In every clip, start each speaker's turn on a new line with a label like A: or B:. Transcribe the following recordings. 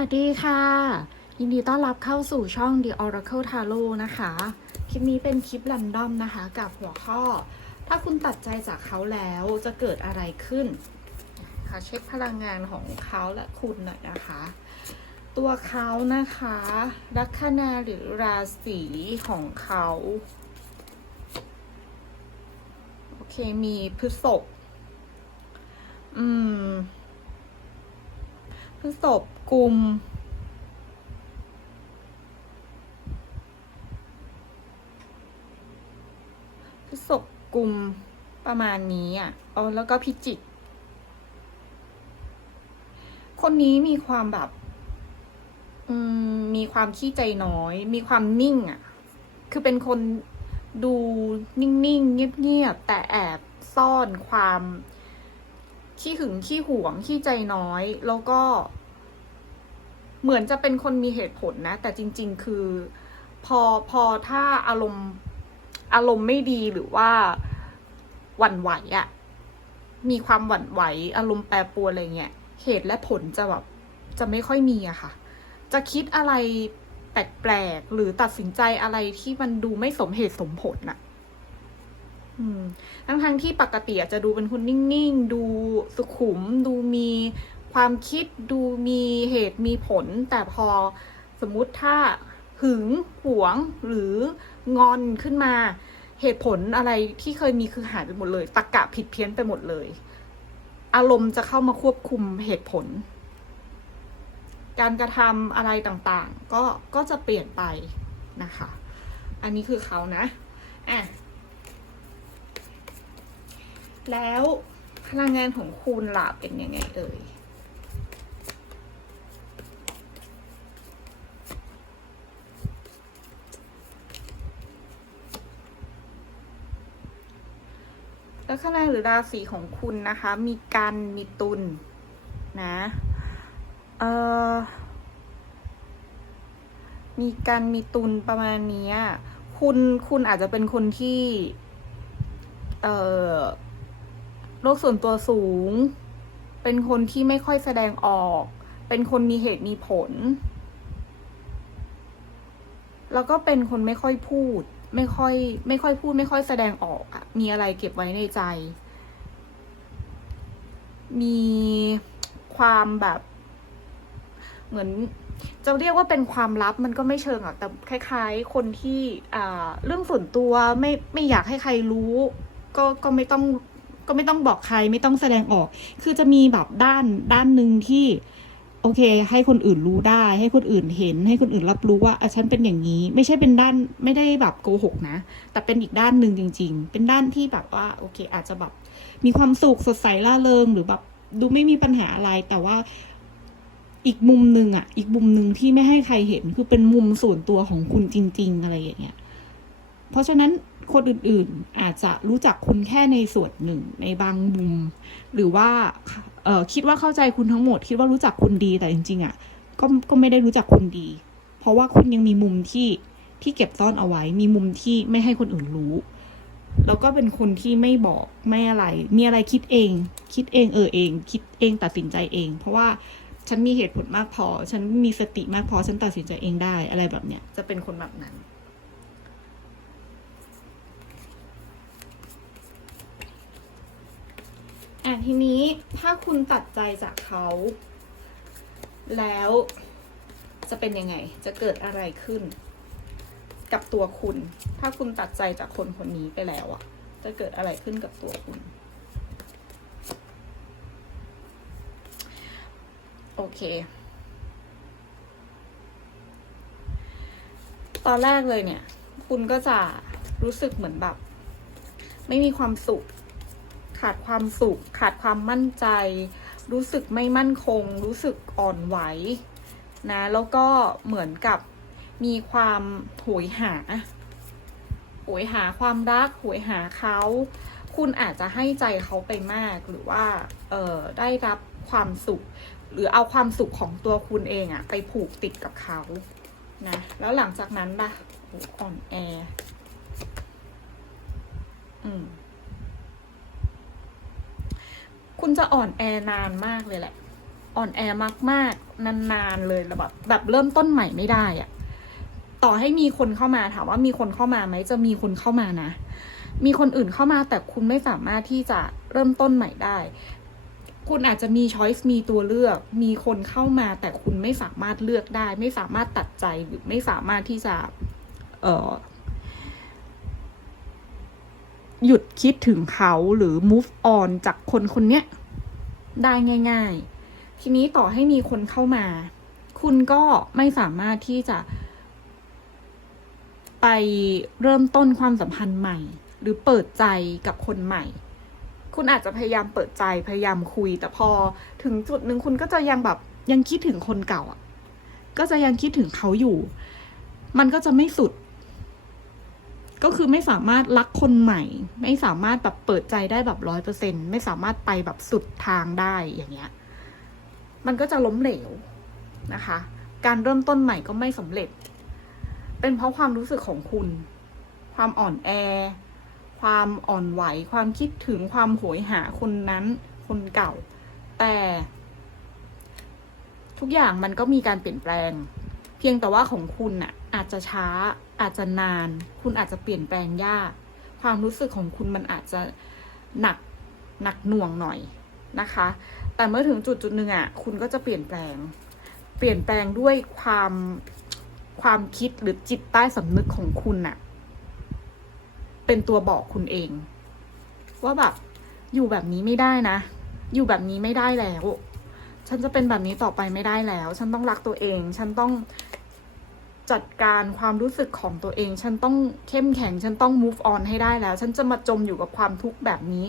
A: วัสดีค่ะ ยินดีต้อนรับเข้าสู่ช่อง The Oracle Tarot นะคะ คลิปนี้เป็นคลิปรันดอมนะคะ กับหัวข้อ ถ้าคุณตัดใจจากเขาแล้วจะเกิดอะไรขึ้นค่ะเช็คพลังงานของเขาและคุณหน่อยนะคะ ตัวเขานะคะ ลัคนาหรือราศีของเขาโอเคมีพฤษภอืมพฤษภ กลุ่ม พฤษภกลุ่มประมาณนี้อะอ๋อแล้วก็พิจิก คนนี้มีความแบบ อืม มีความขี้ใจน้อย มีความนิ่งอะ คือเป็นคนดูนิ่งๆ เงียบๆ แต่แอบซ่อนความขี้หึงขี้หวงขี้ใจน้อย แล้วก็ เหมือนจะเป็นคนมีเหตุผลนะ แต่จริง ๆ คือ พอพอถ้าอารมณ์อารมณ์ไม่ดีหรือว่าหวั่นไหวอะมีความหวั่นไหว อารมณ์แปรปรวนอะไรเงี้ยเหตุและผลจะแบบจะไม่ค่อยมีอะค่ะ จะคิดอะไรแปลกๆหรือตัดสินใจอะไรที่มันดูไม่สมเหตุสมผลน่ะทั้งทั้งที่ปกติจะดูเป็นคนนิ่งๆ ดูสุขุม ดูมี ความคิดดูมีเหตุมีผล แต่พอสมมุติถ้าหึงหวงหรืองอนขึ้นมา เหตุผลอะไรที่เคยมีคือหายไปหมดเลยตะกกะผิดเพี้ยนไปหมดเลย อารมณ์จะเข้ามาควบคุมเหตุผล การกระทำอะไรต่างๆ ก็ก็จะเปลี่ยนไปนะคะ อันนี้คือเขานะอะแล้วพลังงานของคุณล่ะเป็นยังไงเอ่ย ลัคนาหรือราศีของคุณนะคะ มีกันมีตุลนะเอ่อมีกันมีตุลประมาณนี้คุณคุณอาจจะเป็นคนที่ เอ่อโลกส่วนตัวสูง เป็นคนที่ไม่ค่อยแสดงออก เป็นคนมีเหตุมีผล แล้วก็เป็นคนไม่ค่อยพูด ไม่ค่อย ไม่ค่อยพูด ไม่ค่อยแสดงออกอะมีอะไรเก็บไว้ในใจ มีความแบบ เหมือนจะเรียกว่าเป็นความลับมันก็ไม่เชิงอะแต่คล้าย ๆ คนที่อ่าเรื่องส่วนตัวไม่ไม่อยากให้ใครรู้ ก็ก็ไม่ต้องก็ไม่ต้องบอกใครไม่ต้องแสดงออก คือจะมีแบบด้านด้านหนึ่งที่ โอเค ให้คนอื่นรู้ได้ ให้คนอื่นเห็น ให้คนอื่นรับรู้ว่าอะฉันเป็นอย่างนี้ ไม่ใช่เป็นด้านไม่ได้แบบโกหกนะ แต่เป็นอีกด้านหนึ่งจริง ๆ เป็นด้านที่แบบว่า โอเค อาจจะแบบมีความสุขสดใสร่าเริง หรือแบบดูไม่มีปัญหาอะไร แต่ว่าอีกมุมหนึ่งอะ อีกมุมหนึ่งที่ไม่ให้ใครเห็นคือเป็นมุมส่วนตัวของคุณจริง ๆ อะไรอย่างเงี้ย เพราะฉะนั้นคนอื่นๆอาจจะรู้จักคุณแค่ในส่วนหนึ่งในบางมุม หรือว่า เออคิดว่าเข้าใจคุณทั้งหมด คิดว่ารู้จักคุณดีแต่จริง ๆอะก็ก็ไม่ได้รู้จักคุณดี เพราะว่าคุณยังมีมุมที่ที่เก็บซ่อนเอาไว้ มีมุมที่ไม่ให้คนอื่นรู้ แล้วก็เป็นคนที่ไม่บอกไม่อะไร มีอะไรคิดเอง คิดเองเออเอง คิดเองตัดสินใจเอง เพราะว่าฉันมีเหตุผลมากพอ ฉันมีสติมากพอ ฉันตัดสินใจเองได้ อะไรแบบเนี้ย จะเป็นคนแบบนั้น อะทีนี้ถ้าคุณตัดใจจากเขา แล้วจะเป็นยังไง จะเกิดอะไรขึ้น กับตัวคุณ ถ้าคุณตัดใจจากคนคนนี้ไปแล้วอะจะเกิดอะไรขึ้นกับตัวคุณ โอเค ตอนแรกเลยเนี่ย คุณก็จะรู้สึกเหมือนแบบ ไม่มีความสุข ขาดความสุข ขาดความมั่นใจ รู้สึกไม่มั่นคง รู้สึกอ่อนไหวนะแล้วก็เหมือนกับมีความโหยหาโหยหาความรักโหยหาเขาคุณอาจจะให้ใจเขาไปมากหรือว่าเออได้รับความสุข หรือเอาความสุขของตัวคุณเองอะไปผูกติดกับเขานะแล้วหลังจากนั้นล่ะอ่อนแออืม คุณจะอ่อนแอนานมากเลยแหละ อ่อนแอมากๆ นานๆเลยแล้วแบบแบบเริ่มต้นใหม่ไม่ได้อะต่อให้มีคนเข้ามาถามว่ามีคนเข้ามาไหมจะมีคนเข้ามานะ มีคนอื่นเข้ามาแต่คุณไม่สามารถที่จะเริ่มต้นใหม่ได้ คุณอาจจะมีช้อยส์มีตัวเลือก มีคนเข้ามาแต่คุณไม่สามารถเลือกได้ ไม่สามารถตัดใจหรือไม่สามารถที่จะ เอ่อหยุดคิดถึงเขาหรือ move on จากคนคนเนี้ย ได้ง่าย ๆ ทีนี้ต่อให้มีคนเข้ามา คุณก็ไม่สามารถที่จะ ไปเริ่มต้นความสัมพันธ์ใหม่ หรือเปิดใจกับคนใหม่ คุณอาจจะพยายามเปิดใจพยายามคุย แต่พอถึงจุดหนึ่งคุณก็จะยังแบบยังคิดถึงคนเก่าอะก็จะยังคิดถึงเขาอยู่ มันก็จะไม่สุด ก็คือไม่สามารถรักคนใหม่ ไม่สามารถแบบเปิดใจได้แบบร้อยเปอร์เซ็นไม่สามารถไปแบบสุดทางได้อย่างเงี้ย มันก็จะล้มเหลวนะคะ การเริ่มต้นใหม่ก็ไม่สำเร็จ เป็นเพราะความรู้สึกของคุณ ความอ่อนแอ ความอ่อนไหว ความคิดถึงความโหยหาคนนั้น คนเก่า แต่ ทุกอย่างมันก็มีการเปลี่ยนแปลง เพียงแต่ว่าของคุณน่ะ อาจจะช้า อาจจะนาน คุณอาจจะเปลี่ยนแปลงยาก ความรู้สึกของคุณมันอาจจะหนักหนักหน่วงหน่อยนะคะ แต่เมื่อถึงจุดจุดหนึ่งอะ คุณก็จะเปลี่ยนแปลง เปลี่ยนแปลงด้วยความความคิดหรือจิตใต้สำนึกของคุณน่ะ เป็นตัวบอกคุณเอง ว่าแบบอยู่แบบนี้ไม่ได้นะ อยู่แบบนี้ไม่ได้แล้ว ฉันจะเป็นแบบนี้ต่อไปไม่ได้แล้ว ฉันต้องรักตัวเอง ฉันต้อง จัดการความรู้สึกของตัวเอง ฉันต้องเข้มแข็ง ฉันต้อง move on ให้ได้แล้ว ฉันจะมาจมอยู่กับความทุกข์แบบนี้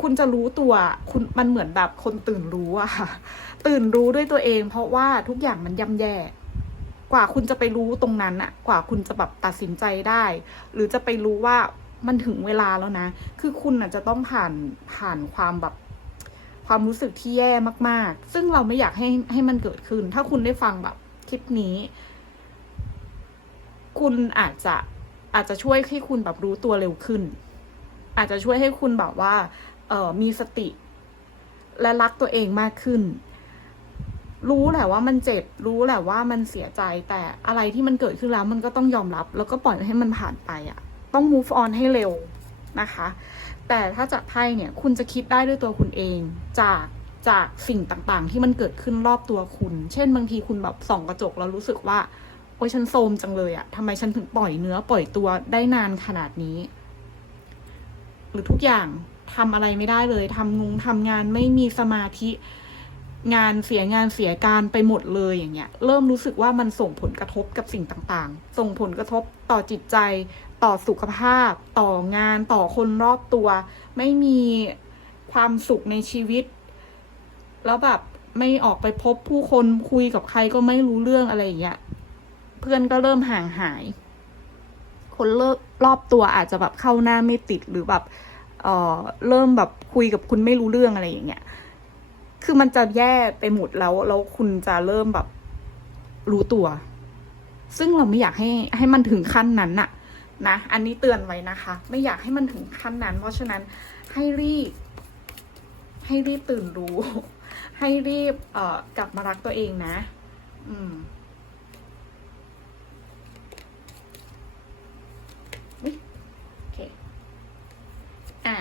A: คุณจะรู้ตัว คุณมันเหมือนแบบคนตื่นรู้อะค่ะ ตื่นรู้ด้วยตัวเอง เพราะว่าทุกอย่างมันย่ำแย่ กว่าคุณจะไปรู้ตรงนั้นอะกว่าคุณจะแบบตัดสินใจได้ หรือจะไปรู้ว่ามันถึงเวลาแล้วนะ คือคุณอะจะต้องผ่านผ่านความแบบความรู้สึกที่แย่มาก ๆ ซึ่งเราไม่อยากให้ให้มันเกิดขึ้น ถ้าคุณได้ฟังแบบคลิปนี้ คุณอาจจะอาจจะช่วยให้คุณแบบรู้ตัวเร็วขึ้น อาจจะช่วยให้คุณแบบว่าเออมีสติ และรักตัวเองมากขึ้น รู้แหละว่ามันเจ็บ รู้แหละว่ามันเสียใจแต่อะไรที่มันเกิดขึ้นแล้ว มันก็ต้องยอมรับ แล้วก็ปล่อยให้มันผ่านไปอะ่ะ ต้อง move on ให้เร็วนะคะ แต่ถ้าจากไพ่เนี่ย คุณจะคิดได้ด้วยตัวคุณเอง จากจากสิ่งต่างๆ ที่มันเกิดขึ้นรอบตัวคุณ เช่น บางทีคุณแบบส่องกระจกแล้วรู้สึกว่า อ้ยฉันโทรมจังเลยอะทำไมฉันถึงปล่อยเนื้อปล่อยตัวได้นานขนาดนี้ หรือทุกอย่างทำอะไรไม่ได้เลยทำงงทำงานไม่มีสมาธิ งานเสียงานเสียการไปหมดเลยอย่างเงี้ย เริ่มรู้สึกว่ามันส่งผลกระทบกับสิ่งต่างๆ ส่งผลกระทบต่อจิตใจ ต่อสุขภาพ ต่องานต่อคนรอบตัว ไม่มีความสุขในชีวิต แล้วแบบไม่ออกไปพบผู้คนคุยกับใครก็ไม่รู้เรื่องอะไรอย่างเงี้ย เพื่อนก็เริ่มห่างหาย คนเลิกรอบตัวอาจจะแบบเข้าหน้าไม่ติดหรือแบบเออเริ่มแบบคุยกับคุณไม่รู้เรื่องอะไรอย่างเงี้ย คือมันจะแย่ไปหมดแล้วแล้วคุณจะเริ่มแบบรู้ตัว ซึ่งเราไม่อยากให้ให้มันถึงขั้นนั้นน่ะนะ อันนี้เตือนไว้นะคะ ไม่อยากให้มันถึงขั้นนั้น เพราะฉะนั้นให้รีบ ให้รีบตื่นรู้ ให้รีบเอ่อกลับมารักตัวเองนะ อืมอุ๊ยโอเค อะ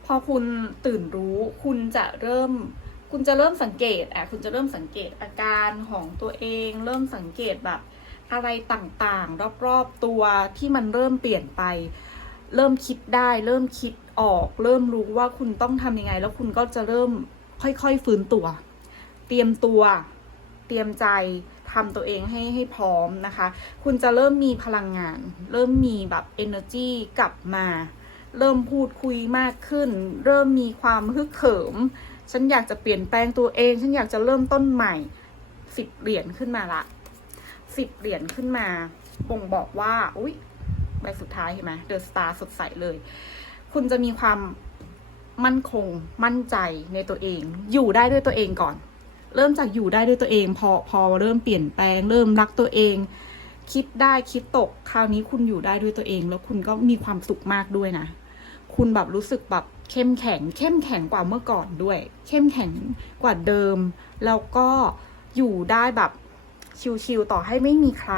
A: พ อคุณตื่นรู้ คุณจะเริ่ม คุณจะเริ่มสังเกตอะคุณจะเริ่มสังเกตอาการของตัวเอง เริ่มสังเกตแบบอะไรต่างๆ รอบๆตัวที่มันเริ่มเปลี่ยนไป เริ่มคิดได้ เริ่มคิดออก เริ่มรู้ว่าคุณต้องทำยังไง แล้วคุณก็จะเริ่มค่อยๆฟื้นตัว เตรียมตัว เตรียมใจทำตัวเองให้ให้พร้อมนะคะ คุณจะเริ่มมีพลังงาน เริ่มมีแบบ energy กลับมา เริ่มพูดคุยมากขึ้น เริ่มมีความฮึกเหิม ฉันอยากจะเปลี่ยนแปลงตัวเอง ฉันอยากจะเริ่มต้นใหม่สิบเหรียญขึ้นมาละสิบเหรียญขึ้นมาบ่งบอกว่า อุ๊ยใบสุดท้ายเห็นไหมเดอะสตาร์สดใสเลย คุณจะมีความมั่นคง มั่นใจในตัวเอง อยู่ได้ด้วยตัวเองก่อน เริ่มจากอยู่ได้ด้วยตัวเอง พอพอเริ่มเปลี่ยนแปลง เริ่มรักตัวเอง คิดได้คิดตก คราวนี้คุณอยู่ได้ด้วยตัวเอง แล้วคุณก็มีความสุขมากด้วยนะ คุณแบบรู้สึกแบบเข้มแข็ง เข้มแข็งกว่าเมื่อก่อนด้วย เข้มแข็งกว่าเดิม แล้วก็อยู่ได้แบบชิวๆต่อให้ไม่มีใคร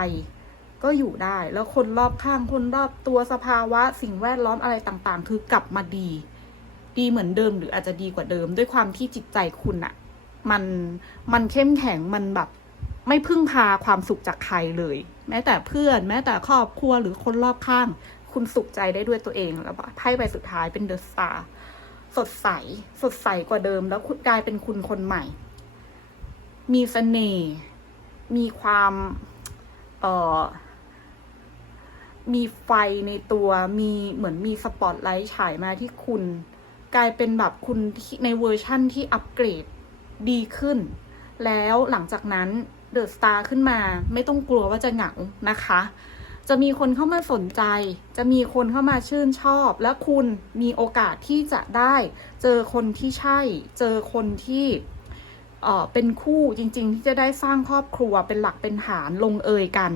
A: ก็อยู่ได้ แล้วคนรอบข้างคนรอบตัวสภาวะ สิ่งแวดล้อมอะไรต่างๆ คือกลับมาดี ดีเหมือนเดิมหรืออาจจะดีกว่าเดิม ด้วยความที่จิตใจคุณอะมันมันเข้มแข็งมันแบบไม่พึ่งพาความสุขจากใครเลย แม้แต่เพื่อน แม้แต่ครอบครัวหรือคนรอบข้าง คุณสุขใจได้ด้วยตัวเองแล้วไพ่ใบสุดท้ายเป็นเดอะสตาร์สดใส สดใสกว่าเดิม แล้วคุณกลายเป็นคุณคนใหม่ มีเสน่ห์มีความเอ่อมีไฟในตัวมีเหมือนมีสปอตไลท์ฉายมาที่คุณ กลายเป็นแบบคุณที่ในเวอร์ชั่นที่อัปเกรดดีขึ้น แล้วหลังจากนั้นเดอะสตาร์ขึ้นมา ไม่ต้องกลัวว่าจะเหงานะคะ จะมีคนเข้ามาสนใจ จะมีคนเข้ามาชื่นชอบ และคุณมีโอกาสที่จะได้ เจอคนที่ใช่ เจอคนที่เออเป็นคู่จริง ๆ ที่จะได้สร้างครอบครัวเป็นหลักเป็นฐานลงเอยกัน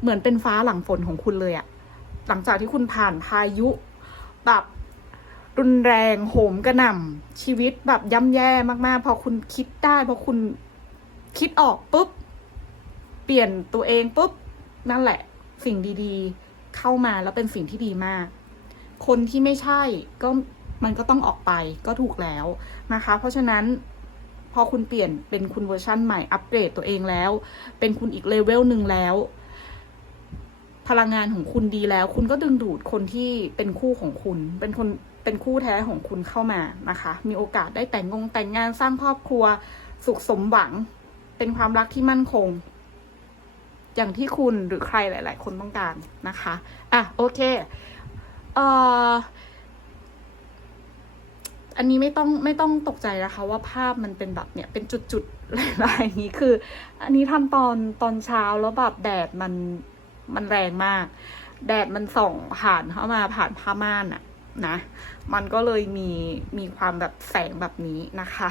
A: เหมือนเป็นฟ้าหลังฝนของคุณเลยอะหลังจากที่คุณผ่านพายุแบบรุนแรงโหมกระหน่ำชีวิตแบบย่ำแย่มากๆ พอคุณคิดได้ พอคุณคิดออกปุ๊บ เปลี่ยนตัวเองปุ๊บ นั่นแหละ สิ่งดีๆ เข้ามาแล้วเป็นสิ่งที่ดีมาก คนที่ไม่ใช่ก็มันก็ต้องออกไปก็ถูกแล้วนะคะ เพราะฉะนั้นพอคุณเปลี่ยนเป็นคุณเวอร์ชั่นใหม่อัปเกรดตัวเองแล้ว เป็นคุณอีกเลเวลหนึ่งแล้ว พลังงานของคุณดีแล้ว คุณก็ดึงดูดคนที่เป็นคู่ของคุณ เป็นคนเป็นคู่แท้ของคุณเข้ามานะคะ มีโอกาสได้แต่งงงแต่งงานสร้างครอบครัว สุขสมหวัง เป็นความรักที่มั่นคง อย่างที่คุณหรือใครหลาย ๆ คนต้องการนะคะ อะ โอเค เอ่อ อันนี้ไม่ต้องไม่ต้องตกใจนะคะว่าภาพมันเป็นแบบเนี่ยเป็นจุดๆลายๆอย่างนี้คือ อันนี้ทำตอนตอนเช้าแล้วแบบแดดมันมันแรงมาก แดดมันส่องผ่านเข้ามาผ่านผ้าม่านอะนะ มันก็เลยมีมีความแบบแสงแบบนี้นะคะ